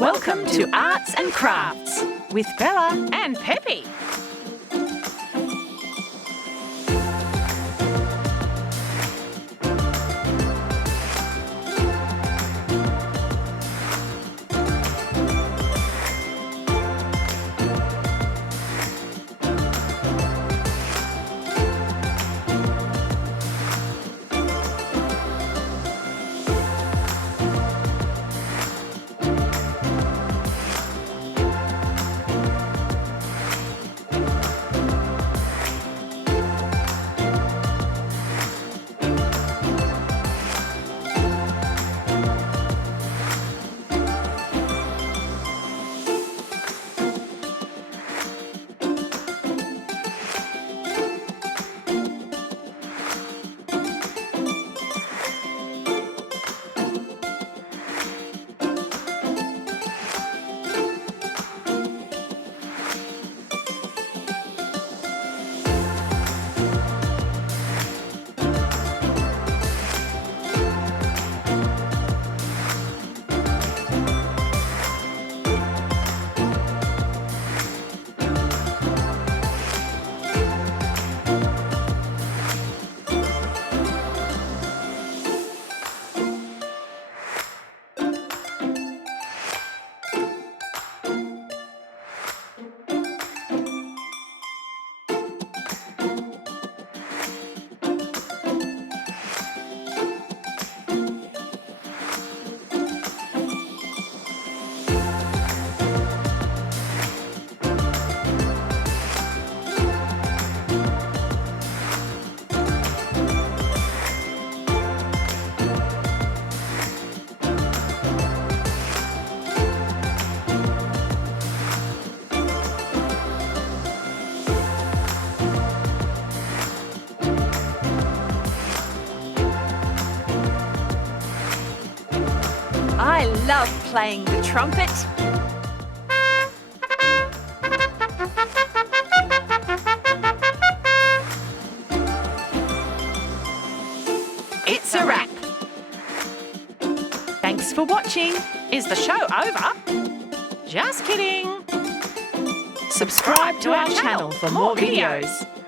Welcome to Arts and Crafts with Bella and Pepe. I love playing the trumpet. It's a wrap. Thanks for watching. Is the show over? Just kidding. Subscribe to our channel for more videos.